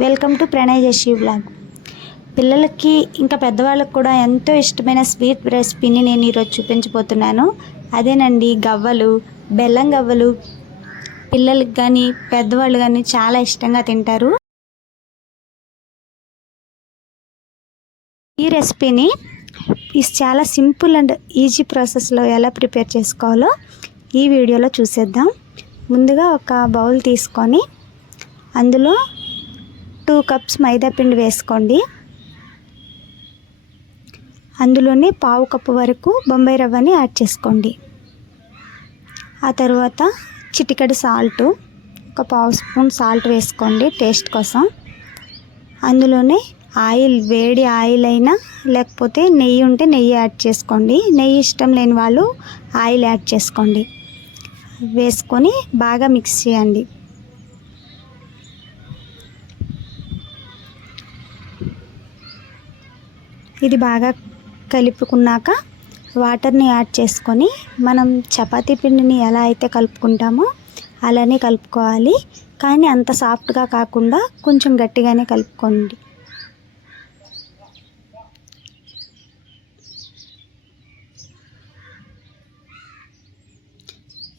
Welcome to Pranay Joshi vlog. పిల్లలకి ఇంకా పెద్దవాళ్ళకి కూడా ఎంతో ఇష్టమైన స్వీట్ రెసిపీని నేను ఈరోజు చూపించబోతున్నాను. అదేనండి గవ్వలు, బెల్లం గవ్వలు. పిల్లలకి కానీ పెద్దవాళ్ళు కానీ చాలా ఇష్టంగా తింటారు. ఈ రెసిపీని చాలా సింపుల్ అండ్ ఈజీ ప్రాసెస్లో ఎలా ప్రిపేర్ చేసుకోవాలో ఈ వీడియోలో చూసేద్దాం. ముందుగా ఒక బౌల్ తీసుకొని అందులో 2 కప్స్ మైదా పిండి వేసుకోండి. అందులోనే 1/2 కప్పు వరకు బొంబాయి రవ్వని యాడ్ చేసుకోండి. ఆ తర్వాత చిటికెడు సాల్ట్, ఒక 1/2 స్పూన్ సాల్ట్ వేసుకోండి టేస్ట్ కోసం. అందులోనే ఆయిల్, వేడి ఆయిల్ అయినా లేకపోతే నెయ్యి ఉంటే నెయ్యి యాడ్ చేసుకోండి. నెయ్యి ఇష్టం లేని వాళ్ళు ఆయిల్ యాడ్ చేసుకోండి. వేసుకొని బాగా మిక్స్ చేయండి. ఇది బాగా కలుపుకున్నాక వాటర్ని యాడ్ చేసుకొని మనం చపాతీ పిండిని ఎలా అయితే కలుపుకుంటామో అలానే కలుపుకోవాలి. కానీ అంత సాఫ్ట్గా కాకుండా కొంచెం గట్టిగానే కలుపుకోండి.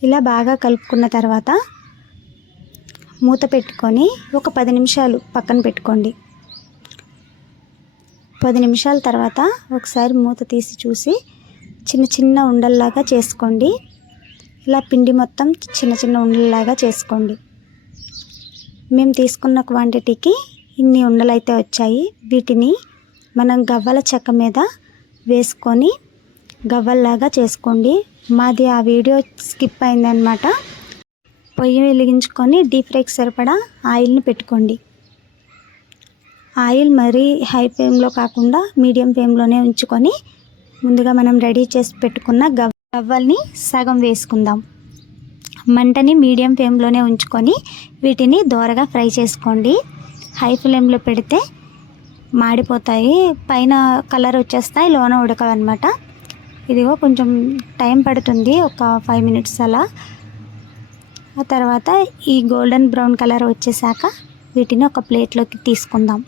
ఇలా బాగా కలుపుకున్న తర్వాత మూత పెట్టుకొని ఒక 10 నిమిషాలు పక్కన పెట్టుకోండి. 10 నిమిషాల తర్వాత ఒకసారి మూత తీసి చూసి చిన్న చిన్న ఉండల్లాగా చేసుకోండి. ఇలా పిండి మొత్తం చిన్న చిన్న ఉండల్లాగా చేసుకోండి. మేము తీసుకున్న క్వాంటిటీకి ఇన్ని ఉండలు అయితే వచ్చాయి. వీటిని మనం గవ్వల చెక్క మీద వేసుకొని గవ్వల్లాగా చేసుకోండి. మాది ఆ వీడియో స్కిప్ అయిందనమాట. పొయ్యి వెలిగించుకొని డీప్ ఫ్రైకి సరిపడా ఆయిల్ని పెట్టుకోండి. ఆయిల్ మరీ హై ఫ్లేమ్లో కాకుండా మీడియం ఫ్లేమ్లోనే ఉంచుకొని ముందుగా మనం రెడీ చేసి పెట్టుకున్న గవ్వల్ని సగం వేసుకుందాం. మంటని మీడియం ఫ్లేమ్లోనే ఉంచుకొని వీటిని దోరగా ఫ్రై చేసుకోండి. హై ఫ్లేమ్లో పెడితే మాడిపోతాయి, పైన కలర్ వచ్చేస్తాయి, లోన ఉడకవన్నమాట. ఇదిగో కొంచెం టైం పడుతుంది, ఒక 5 మినిట్స్ అలా. ఆ తర్వాత ఈ గోల్డెన్ బ్రౌన్ కలర్ వచ్చేసాక వీటిని ఒక ప్లేట్లోకి తీసుకుందాం.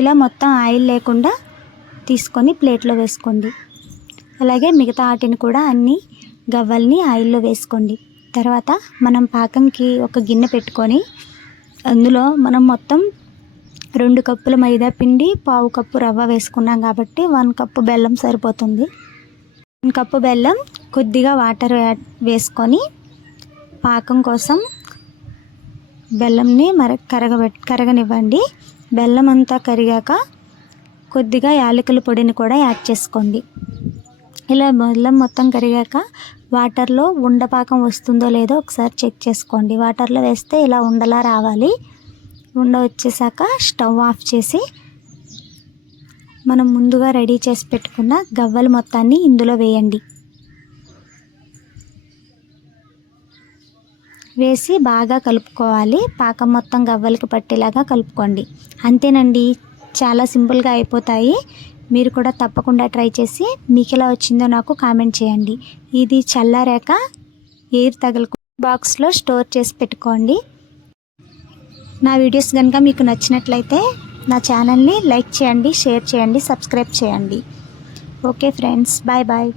ఇలా మొత్తం ఆయిల్ లేకుండా తీసుకొని ప్లేట్లో వేసుకోండి. అలాగే మిగతా వాటిని కూడా అన్ని గవ్వల్ని ఆయిల్లో వేసుకోండి. తర్వాత మనం పాకంకి ఒక గిన్నె పెట్టుకొని అందులో మనం మొత్తం 2 కప్పుల మైదా పిండి, 1/2 కప్పు రవ్వ వేసుకున్నాం కాబట్టి 1 కప్పు బెల్లం సరిపోతుంది. 1 కప్పు బెల్లం, కొద్దిగా వాటర్ వేసుకొని పాకం కోసం బెల్లంని కరగనివ్వండి. బెల్లం అంతా కరిగాక కొద్దిగా యాలకుల పొడిని కూడా యాడ్ చేసుకోండి. ఇలా బెల్లం మొత్తం కరిగాక వాటర్లో ఉండపాకం వస్తుందో లేదో ఒకసారి చెక్ చేసుకోండి. వాటర్లో వేస్తే ఇలా ఉండలా రావాలి. ఉండ వచ్చేసాక స్టవ్ ఆఫ్ చేసి మనం ముందుగా రెడీ చేసి పెట్టుకున్న గవ్వల మొత్తాన్ని ఇందులో వేయండి. వేసి బాగా కలుపుకోవాలి. పాకం మొత్తం గవ్వలకి పట్టేలాగా కలుపుకోండి. అంతేనండి, చాలా సింపుల్గా అయిపోతాయి. మీరు కూడా తప్పకుండా ట్రై చేసి మీకు ఎలా వచ్చిందో నాకు కామెంట్ చేయండి. ఇది చల్లారాక ఎయిర్ తగలకు బాక్స్లో స్టోర్ చేసి పెట్టుకోండి. నా వీడియోస్ కనుక మీకు నచ్చినట్లయితే నా ఛానల్ని లైక్ చేయండి, షేర్ చేయండి, సబ్స్క్రైబ్ చేయండి. Okay friends, bye bye.